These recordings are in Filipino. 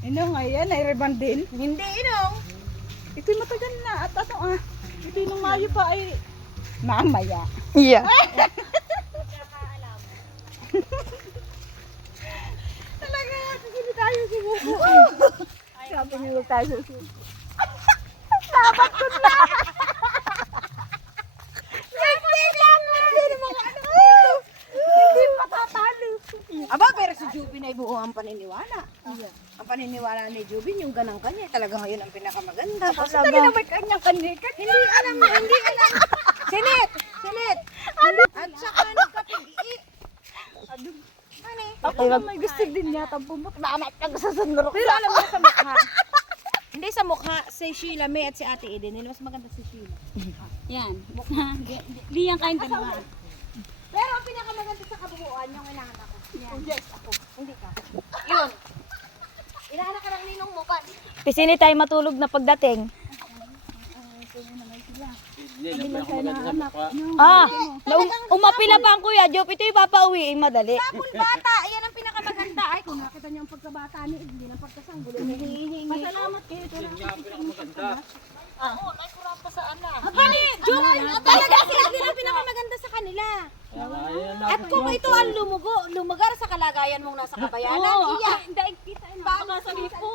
Inong, ayan, ay reband din. Hindi, Inong. Ito'y matagal na. At ano ito'y nung Mayo pa ay mamaya. Yeah. Talaga, susunod tayo siguro. Sabi niyo huwag tayo susunod. Dapat ko na! Hindi lang! Hindi naman hindi patatalo. Aba, pero si Jubin ay buo ang paniniwala. Ang paniniwala ni Jubin, yung ganang kanya, talaga ngayon ang pinakamaganda. Kasi talaga may kanyang Hindi alam mo, hindi alam. Sinet! At saka nagkapig-i. Ako lang may gusto din yata pumot. Naanap ka sa sunrok. Pero alam mo sa mukha. Hindi sa mukha, si Sheila May at si Ate Eden. Mas maganda si Sheila. Yan. Di yan kain dalawa. Pero ang pinakamaganda sa kabuuan, yung inahanak ko. Yes, ako. Hindi ka. Yun. Inahanak ka ng ninong mo pa. Pisini tayo matulog na pagdating. Umapila pa ang Kuya Job. Ito yung papauwiin madali. Sabon bata, yan ang pinakamaganda. Ay, kung nakita niyo ang pagkabata ni Edwin, ang pagkasanggol, hinihingi. Masalamat kayo. Ito lang. Oo, may kurang pa sa anak. Abali, Jun! Talaga sila din ang pinakamaganda sa kanila. At kung ito ang lumugar sa kalagayan mong nasa kabayanan, iya. Baka sa ko.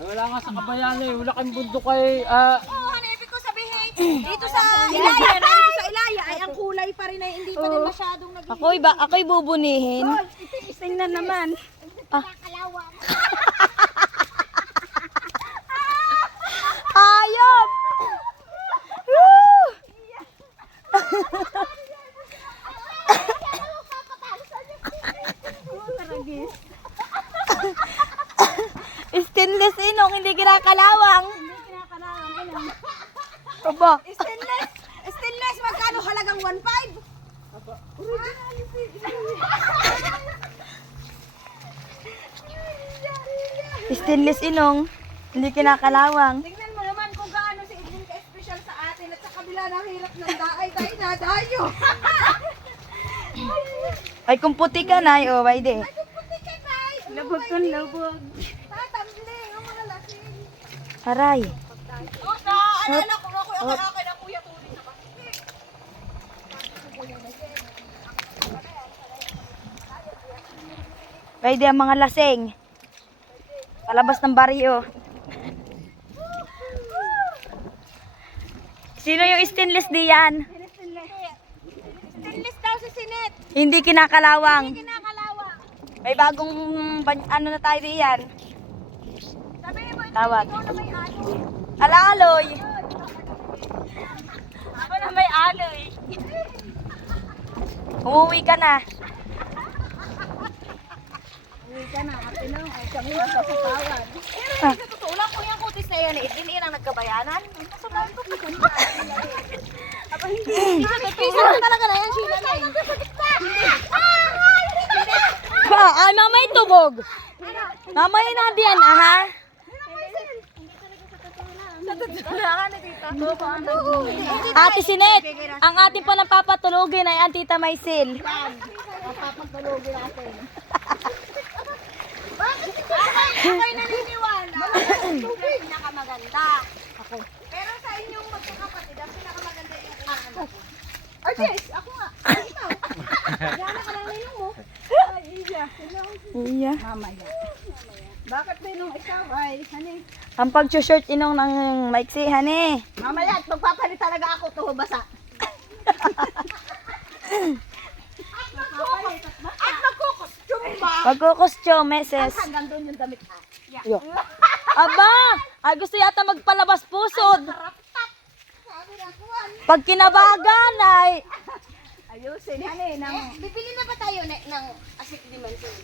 Wala nga sa kabayan eh, wala kang bundok ay Oo, hanipin ko sabihin. Dito sa Ilaya, ay ang kulay pa rin ay hindi pa rin masyadong naging. Ako'y bubunihin. Tingnan naman. Ayop! Stainless inong, hindi kinakalawang. Aba, Stainless, magkano halagang 1.5? stainless inong, hindi kinakalawang. Tingnan mo naman kung gaano si Edwin ka-special sa atin at sa kabila ng hirap ng daay tayo nadayo. Ay, kung puti ka na, ay, de. Ay, kung puti ka na. Labog kong labog. Tatamli, ang mga lasing. Aray. O, sa ano, kung ako yung akin ng kuya tuloy na kasi. Pwede ang mga laseng. Palabas ng baryo. Sino yung stainless diyan? Stainless daw si Sinet. Hindi kinakalawang. Kinakalawa. May bagong ano na tayo diyan. Sabi mo, Tawag. ikaw na may ano. Alaloy. Ako na may aloy. Umuwi ka na. Uwi ka na. Ate nang ay kami sa sasawan. Pero sa totoo lang, kung yung kutis na yan, Edwin, yan ang nagkabayanan. Sabihin ko, hindi sa pisa na talaga na yan, Sheila na eh. Ay, mamay tubog. Mamay na diyan, aha. Ate Sinet, ang ating pa napapatulogin ay ang Tita Maysil. Papagtulogin natin. Bakit ako'y naniniwala? Ang pinakamaganda. Ako. Pero sa inyong magkakapatid, ang pinakamaganda yung anak. Ay, yes, ako nga. Ikaw. Diyan ka lang ninong mo. Ay, iya. Iya. Mamaya. Bakit ba nung ikaw ay, hani? Ang pag-shirt inong ng maiksi, hane. Mamaya, at magpapalit talaga ako to basa. At magkukostume ba? Magkukostume, meses. Hanggang doon yung damit. Yo. Aba! Ay, gusto yata magpalabas pusod. Sabi na kuwan. Pag kinabagan ay... Ayusin, hani. Bibili na ba tayo ng asik dimension?